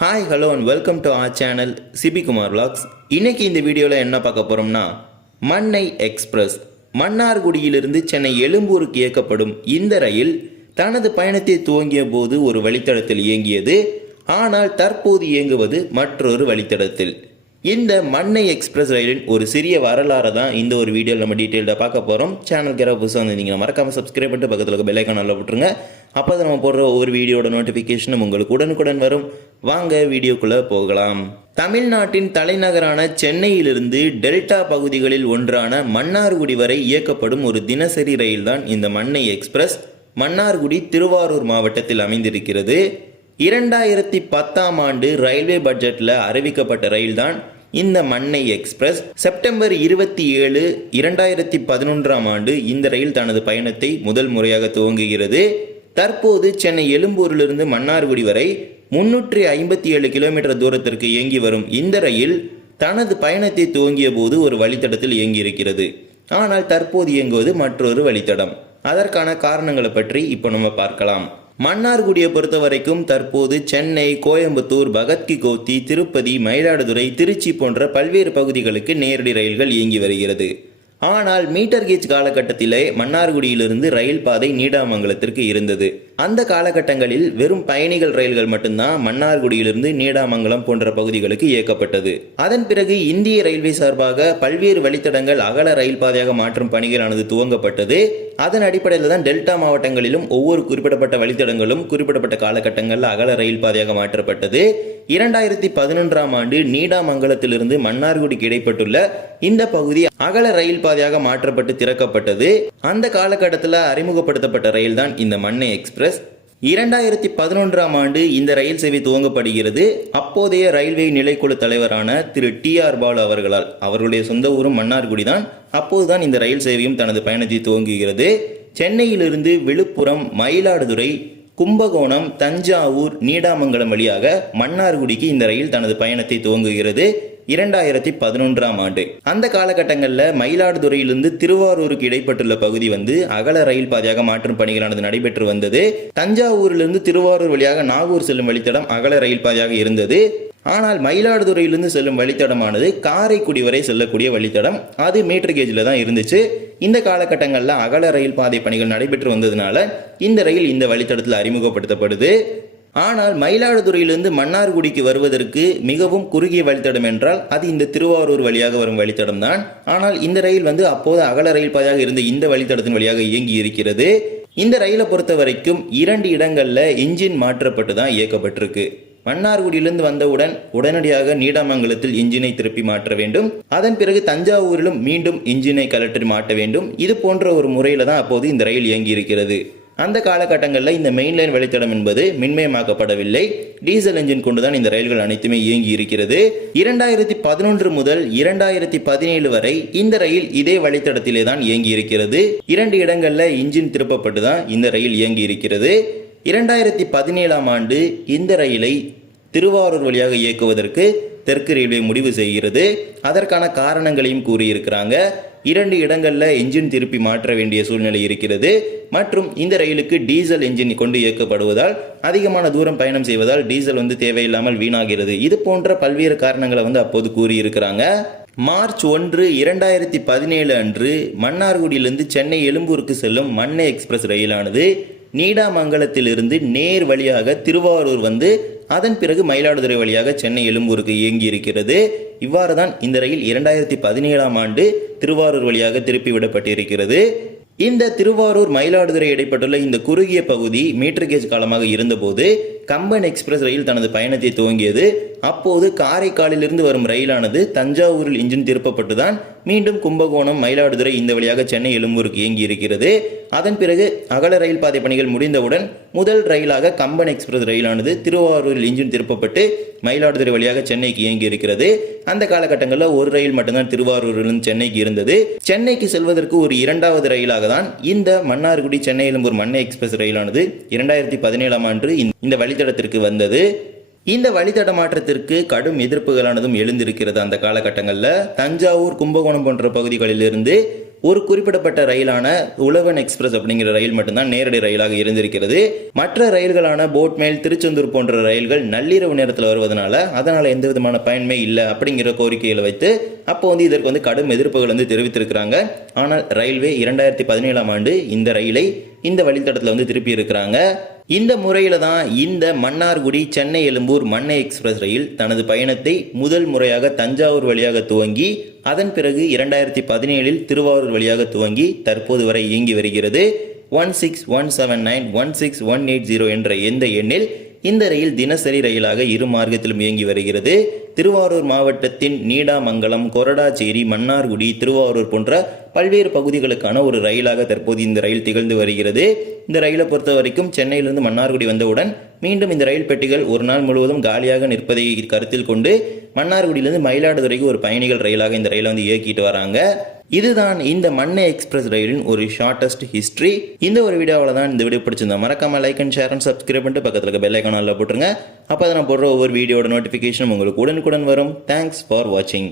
Hi hello and welcome to our channel Sibikumar Kumar இன்றைக்கி இந்த வீடியோவில் என்ன பார்க்க போகிறோம்னா மண்ணை எக்ஸ்பிரஸ் மன்னார்குடியிலிருந்து சென்னை எழும்பூருக்கு இயக்கப்படும் இந்த ரயில் தனது பயணத்தை துவங்கிய போது ஒரு வழித்தடத்தில் இயங்கியது. ஆனால் தற்போது இயங்குவது மற்றொரு வழித்தடத்தில். இந்த மண்ணை எக்ஸ்பிரஸ் ரயிலின் ஒரு சிறிய வரலாறை தான் இந்த ஒரு வீடியோவில் நம்ம டீட்டெயில்டாக பார்க்க போகிறோம் சேனலுக்கு யாராவது புதுசாக வந்திருந்தீங்கன்னா மறக்காமல் சப்ஸ்கிரைப் பண்ணிட்டு பக்கத்தில் இருக்க பெல் நல்லா விட்டுருங்க. அப்போ தான் நம்ம போடுற ஒவ்வொரு வீடியோட நோட்டிஃபிகேஷனும் உங்களுக்கு உடனுக்குடன் வரும். வாங்க வீடியோக்குள்ளே போகலாம். தமிழ்நாட்டின் தலைநகரான சென்னையிலிருந்து டெல்டா பகுதிகளில் ஒன்றான மன்னார்குடி வரை இயக்கப்படும் ஒரு தினசரி ரயில் தான் இந்த மண்ணை எக்ஸ்பிரஸ். மன்னார்குடி திருவாரூர் மாவட்டத்தில் அமைந்திருக்கிறது. இரண்டாயிரத்தி பத்தாம் ஆண்டு ரயில்வே பட்ஜெட்டில் அறிவிக்கப்பட்ட ரயில்தான் இந்த மண்ணை எக்ஸ்பிரஸ் செப்டம்பர் இருபத்தி ஏழு இரண்டாயிரத்தி பதினொன்றாம் ஆண்டு இந்த ரயில் தனது பயணத்தை முதல் முறையாக துவங்குகிறது. தற்போது சென்னை எழும்பூரிலிருந்து மன்னார்குடி வரை முன்னூற்றி ஐம்பத்தி ஏழு கிலோமீட்டர் தூரத்திற்கு இயங்கி வரும் இந்த ரயில் தனது பயணத்தை துவங்கிய போது ஒரு வழித்தடத்தில் இயங்கியிருக்கிறது. ஆனால் தற்போது இயங்குவது மற்றொரு வழித்தடம். அதற்கான காரணங்களை பற்றி இப்போ நம்ம பார்க்கலாம். மன்னார்குடியை பொறுத்த வரைக்கும் தற்போது சென்னை கோயம்புத்தூர் பகத்கி கோத்தி திருப்பதி மயிலாடுதுறை திருச்சி போன்ற பல்வேறு பகுதிகளுக்கு நேரடி ரயில்கள் இயங்கி வருகிறது. ஆனால் மீட்டர் கேஜ் காலகட்டத்திலே மன்னார்குடியிலிருந்து ரயில் பாதை நீடாமங்கலத்திற்கு இருந்தது. அந்த காலகட்டங்களில் வெறும் பயணிகள் ரயில்கள் மட்டும்தான் மன்னார்குடியிலிருந்து நீடாமங்கலம் போன்ற பகுதிகளுக்கு இயக்கப்பட்டது. அதன் பிறகு இந்திய ரயில்வே சார்பாக பல்வேறு வழித்தடங்கள் அகல ரயில் பாதையாக மாற்றும் பணிகளானது துவங்கப்பட்டது. அதன் அடிப்படையில் தான் டெல்டா மாவட்டங்களிலும் ஒவ்வொரு குறிப்பிடப்பட்ட வழித்தடங்களும் குறிப்பிடப்பட்ட காலகட்டங்களில் அகல ரயில் பாதையாக மாற்றப்பட்டது. இரண்டாயிரத்தி பதினொன்றாம் ஆண்டு நீடாமங்கலத்திலிருந்து மன்னார்குடிக்கு இடைப்பட்டுள்ள இந்த பகுதி அகல ரயில் பாதையாக மாற்றப்பட்டு திறக்கப்பட்டது. அந்த காலகட்டத்தில் அறிமுகப்படுத்தப்பட்ட ரயில் தான் இந்த மண்ணை எக்ஸ்பிரஸ். இரண்டாயிரத்தி பதினொன்றாம் ஆண்டு இந்த ரயில் சேவை துவங்கப்படுகிறது. அப்போதைய ரயில்வே நிலைக்குழு தலைவரான திரு டி ஆர் பாலு அவர்களால் அவர்களுடைய சொந்த ஊரும் மன்னார்குடி தான். அப்போதுதான் இந்த ரயில் சேவையும் தனது பயணத்தை துவங்குகிறது. சென்னையிலிருந்து விழுப்புரம் மயிலாடுதுறை கும்பகோணம் தஞ்சாவூர் நீடாமங்கலம் வழியாக மன்னார்குடிக்கு இந்த ரயில் தனது பயணத்தை துவங்குகிறது இரண்டாயிரத்தி பதினொன்றாம் ஆண்டு. அந்த காலகட்டங்களில் மயிலாடுதுறையிலிருந்து திருவாரூருக்கு இடைப்பட்டுள்ள பகுதி வந்து அகல ரயில் பாதையாக மாற்றும் பணிகளானது நடைபெற்று வந்தது. தஞ்சாவூரிலிருந்து திருவாரூர் வழியாக நாகூர் செல்லும் வழித்தடம் அகல ரயில் பாதையாக இருந்தது. ஆனால் மயிலாடுதுறையிலிருந்து செல்லும் வழித்தடமானது காரைக்குடி வரை செல்லக்கூடிய வழித்தடம். அது மீட்டர் கேஜில் தான் இருந்துச்சு. இந்த காலகட்டங்களில் அகல ரயில் பாதை பணிகள் நடைபெற்று வந்ததுனால இந்த ரயில் இந்த வழித்தடத்தில் அறிமுகப்படுத்தப்படுது. ஆனால் மயிலாடுதுறையிலிருந்து மன்னார்குடிக்கு வருவதற்கு மிகவும் குறுகிய வழித்தடம் என்றால் அது இந்த திருவாரூர் வழியாக வரும் வழித்தடம் தான். ஆனால் இந்த ரயில் வந்து அப்போது அகல ரயில் பாதையாக இருந்த இந்த வழித்தடத்தின் வழியாக இயங்கி இருக்கிறது. இந்த ரயிலை பொறுத்த வரைக்கும் இரண்டு இடங்களில் இன்ஜின் மாற்றப்பட்டு தான் இயக்கப்பட்டிருக்கு. மன்னார்குடியிலிருந்து வந்தவுடன் உடனடியாக நீடாமங்கலத்தில் இன்ஜினை திருப்பி மாற்ற வேண்டும். அதன் பிறகு தஞ்சாவூரிலும் மீண்டும் இன்ஜினை கலற்றி மாட்ட வேண்டும். இது போன்ற ஒரு முறையில் தான் அப்போது இந்த ரயில் இயங்கி இருக்கிறது அந்த காலகட்டங்களில் இந்த மெயின்லைன் வழித்தடம் என்பது மின்மயமாக்கப்படவில்லை. டீசல் என்ஜின் கொண்டுதான் இந்த ரயில்கள் அனைத்துமே இயங்கி இருக்கிறது இரண்டாயிரத்தி பதினொன்று முதல் இரண்டாயிரத்தி பதினேழு வரை இந்த ரயில் இதே வழித்தடத்திலே தான் இயங்கி இருக்கிறது இரண்டு இடங்களில் இன்ஜின் திருப்பப்பட்டு தான் இந்த ரயில் இயங்கி இருக்கிறது இரண்டாயிரத்தி பதினேழாம் ஆண்டு இந்த ரயிலை திருவாரூர் வழியாக இயக்குவதற்கு தெற்கு ரயில்வே முடிவு செய்கிறது. அதற்கான காரணங்களையும் கூறியிருக்கிறாங்க. இரண்டு இடங்களில் என்ஜின் திருப்பி மாற்ற வேண்டிய சூழ்நிலை இருக்கிறது. மற்றும் இந்த ரயிலுக்கு டீசல் என்ஜின் கொண்டு இயக்கப்படுவதால் அதிகமான தூரம் பயணம் செய்வதால் டீசல் வந்து தேவையில்லாமல் வீணாகிறது. இது போன்ற பல்வேறு காரணங்களை வந்து அப்போது கூறியிருக்கிறாங்க. மார்ச் ஒன்று இரண்டாயிரத்தி பதினேழு அன்று மன்னார்குடியிலிருந்து சென்னை எழும்பூருக்கு செல்லும் மண்ணை எக்ஸ்பிரஸ் ரயிலானது நீடாமங்கலத்திலிருந்து நேர் வழியாக திருவாரூர் வந்து அதன் பிறகு மயிலாடுதுறை வழியாக சென்னை எழும்பூருக்கு இயங்கி இருக்கிறது இவ்வாறு தான் இந்த ரயில் இரண்டாயிரத்தி பதினேழாம் ஆண்டு திருவாரூர் வழியாக திருப்பி விடப்பட்டிருக்கிறது. இந்த திருவாரூர் மயிலாடுதுறை இடைப்பட்டுள்ள இந்த குறுகிய பகுதி மீட்டர் கேஜ் காலமாக இருந்தபோது கம்பன் எக்ஸ்பிரஸ் ரயில் தனது பயணத்தை துவங்கியது. அப்போது காரைக்காலிலிருந்து வரும் ரயிலானது தஞ்சாவூரில் இன்ஜின் திருப்பப்பட்டு தான் மீண்டும் கும்பகோணம் மயிலாடுதுறை இந்த வழியாக சென்னை எழும்பூருக்கு இயங்கி இருக்கிறது அதன் பிறகு அகல ரயில் பாதை பணிகள் முடிந்தவுடன் முதல் ரயிலாக கம்பன் எக்ஸ்பிரஸ் ரயிலானது திருவாரூரில் இன்ஜின் திருப்பப்பட்டு மயிலாடுதுறை வழியாக சென்னைக்கு இயங்கி இருக்கிறது அந்த காலகட்டங்களில் ஒரு ரயில் மட்டும்தான் திருவாரூரிலிருந்து சென்னைக்கு இருந்தது. சென்னைக்கு செல்வதற்கு ஒரு இரண்டாவது ரயிலாக தான் இந்த மன்னார்குடி சென்னை எழும்பூர் மண்ணை எக்ஸ்பிரஸ் ரயிலானது இரண்டாயிரத்தி பதினேழாம் ஆண்டு இந்த வழி வழித்தடத்திற்கு வந்தது. இந்த வழித்தட மாற்றத்திற்கு கடும் எதிர்ப்புகளானதும் எழுந்திருக்கிறது அந்த காலகட்டங்களில். தஞ்சாவூர் கும்பகோணம் போன்ற பகுதிகளிலிருந்து ஒரு குறிப்பிடப்பட்ட ரயிலான உழவன் எக்ஸ்பிரஸ் அப்படிங்கிற ரயில் மட்டும்தான் நேரடி ரயிலாக இருந்திருக்கிறது. மற்ற ரயில்களான போட்மேல் திருச்செந்தூர் போன்ற ரயில்கள் நள்ளிரவு நேரத்தில் வருவதனால அதனால் எந்த விதமான பயனுமே இல்லை அப்படிங்கிற கோரிக்கைகளை வைத்து அப்போ வந்து இதற்கு வந்து கடும் எதிர்ப்புகள் வந்து தெரிவித்திருக்கிறாங்க. ஆனால் ரயில்வே இரண்டாயிரத்தி பதினேழாம் ஆண்டு இந்த ரயிலை இந்த வழித்தடத்தில் வந்து திருப்பி இருக்கிறாங்க இந்த முறையில் தான் இந்த மன்னார்குடி சென்னை எழும்பூர் மண்ணை எக்ஸ்பிரஸ் ரயில் தனது பயணத்தை முதல் முறையாக தஞ்சாவூர் வழியாக துவங்கி அதன் பிறகு இரண்டாயிரத்தி பதினேழில் திருவாரூர் வழியாக துவங்கி தற்போது வரை இயங்கி வருகிறது. One six one seven nine one six one eight zero என்ற எந்த எண்ணில் இந்த ரயில் தினசரி ரயிலாக இரு மார்க்கத்திலும் இயங்கி வருகிறது. திருவாரூர் மாவட்டத்தின் நீடாமங்கலம் கொரடாச்சேரி மன்னார்குடி திருவாரூர் போன்ற பல்வேறு பகுதிகளுக்கான ஒரு ரயிலாக தற்போது இந்த ரயில் திகழ்ந்து வருகிறது. இந்த ரயிலை பொறுத்த வரைக்கும் சென்னையிலிருந்து மன்னார்குடி வந்தவுடன் மீண்டும் இந்த ரயில் பெட்டிகள் ஒரு நாள் முழுவதும் காலியாக நிற்பதை கருத்தில் கொண்டு மன்னார்குடியிலிருந்து மயிலாடுதுறைக்கு ஒரு பயணிகள் ரயிலாக இந்த ரயிலை வந்து இயக்கிட்டு வராங்க. இதுதான் இந்த மண்ணை எக்ஸ்பிரஸ் ரயிலின் ஒரு ஷார்ட்டஸ்ட் ஹிஸ்ட்ரி இந்த ஒரு வீடியோவில் தான் இந்த வீடியோ பிடிச்சிருந்தா மறக்காம like and share and subscribe பண்ணிட்டு பக்கத்தில் இருக்க பெல் ஐக்கானில் போட்டுருங்க. அப்போ தான் நான் போடுற ஒவ்வொரு வீடியோட நோட்டிஃபிகேஷன் உங்களுக்கு உடனுக்குடன் வரும். தேங்க்ஸ் ஃபார் வாட்சிங்